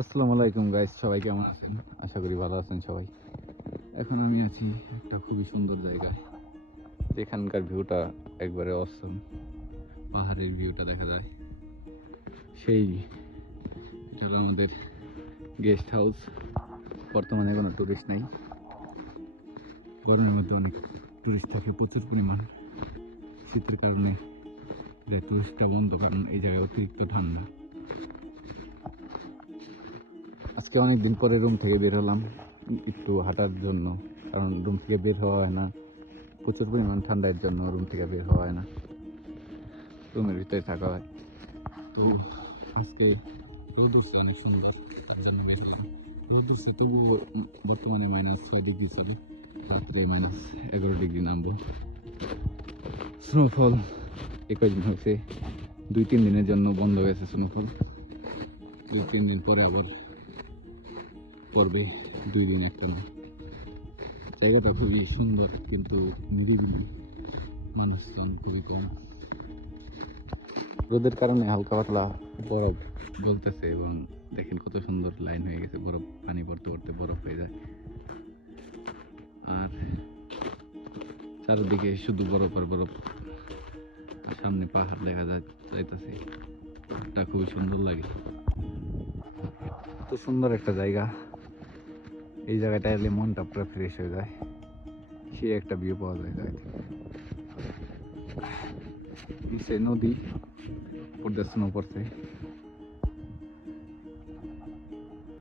আসসালামু আলাইকুম গাইস, সবাই কেমন আছেন? আশা করি ভালো আছেন সবাই। এখন আমি আছি একটা খুবই সুন্দর জায়গায়, যেখানকার ভিউটা একবারে অসম। পাহাড়ের ভিউটা দেখা যায় সেই। এটা হলো আমাদের গেস্ট হাউস। বর্তমানে কোনো টুরিস্ট নেই। গরমের মধ্যে অনেক টুরিস্ট থাকে প্রচুর পরিমাণ। শীতের কারণে টুরিস্টটা বন্ধ, কারণ এই জায়গায় অতিরিক্ত ঠান্ডা। আজকে অনেক দিন পরে রুম থেকে বের হলাম একটু হাঁটার জন্য, কারণ রুম থেকে বের হওয়া হয় না। প্রচুর পরিমাণ ঠান্ডার জন্য রুম থেকে বের হওয়া হয় না, রুমের ভিতরে থাকা হয়। তো আজকে রোদ উঠছে অনেক সুন্দর, তার জন্য বের হলাম। রোদ উঠছে তবুও বর্তমানে -6 ডিগ্রি চলে, রাত্রে -11 ডিগ্রি নামবো। স্নোফল 21 দিন হয়েছে, 2-3 দিনের জন্য বন্ধ গেছে স্নোফল। 2-3 দিন পরে আবার পড়বে, 2 দিন একটা না। জায়গাটা খুবই সুন্দর কিন্তু নিরিবিলি, মানুষজন খুবই কম। রোদের কারণে হালকা পাতলা বরফ গলতেছে, এবং দেখেন কত সুন্দর লাইন হয়ে গেছে, বরফ পানি পড়তে পড়তে বরফ হয়ে যায়। আর চারিদিকে শুধু বরফ আর বরফ, আর সামনে পাহাড় দেখা যাইতেছে। পাহাড়টা খুবই সুন্দর লাগে। তো সুন্দর একটা জায়গা, এই জায়গাটা এলে মনটা পুরো ফ্রেশ হয়ে যায়। সে একটা ভিউ পাওয়া যায় জায়গা থেকে। নিচে নদী, উপর দিয়ে স্নো পড়ছে।